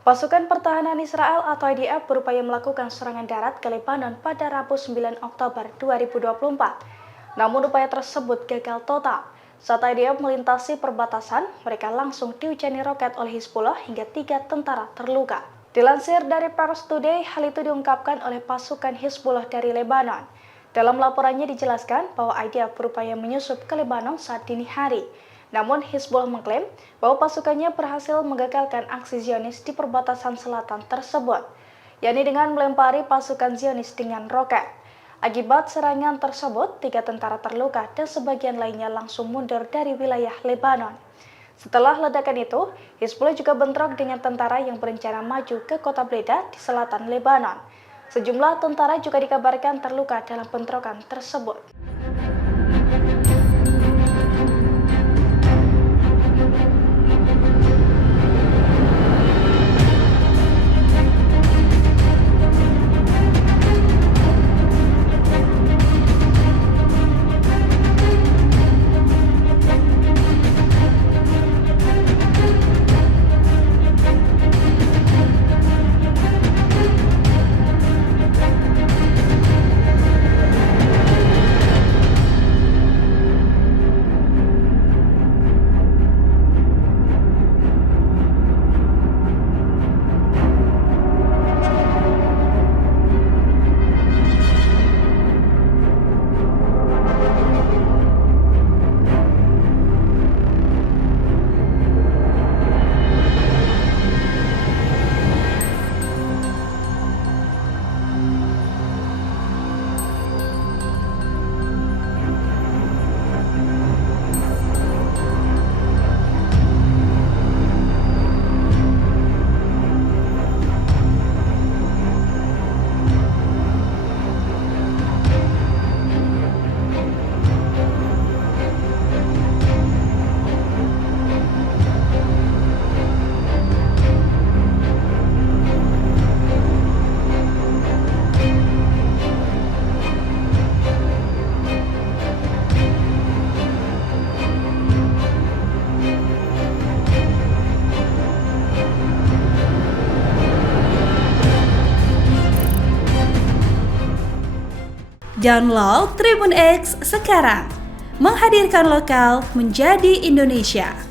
Pasukan Pertahanan Israel atau IDF berupaya melakukan serangan darat ke Lebanon pada Rabu 9 Oktober 2024. Namun upaya tersebut gagal total. Saat IDF melintasi perbatasan, mereka langsung dihujani roket oleh Hizbullah hingga 3 tentara terluka. Dilansir dari Pars Today, hal itu diungkapkan oleh pasukan Hizbullah dari Lebanon. Dalam laporannya dijelaskan bahwa IDF berupaya menyusup ke Lebanon saat dini hari. Namun Hizbullah mengklaim bahwa pasukannya berhasil menggagalkan aksi Zionis di perbatasan selatan tersebut, yakni dengan melempari pasukan Zionis dengan roket. Akibat serangan tersebut, 3 tentara terluka dan sebagian lainnya langsung mundur dari wilayah Lebanon. Setelah ledakan itu, Hizbullah juga bentrok dengan tentara yang berencana maju ke kota Bleda di selatan Lebanon. Sejumlah tentara juga dikabarkan terluka dalam bentrokan tersebut. Download Tribun X sekarang, menghadirkan lokal menjadi Indonesia.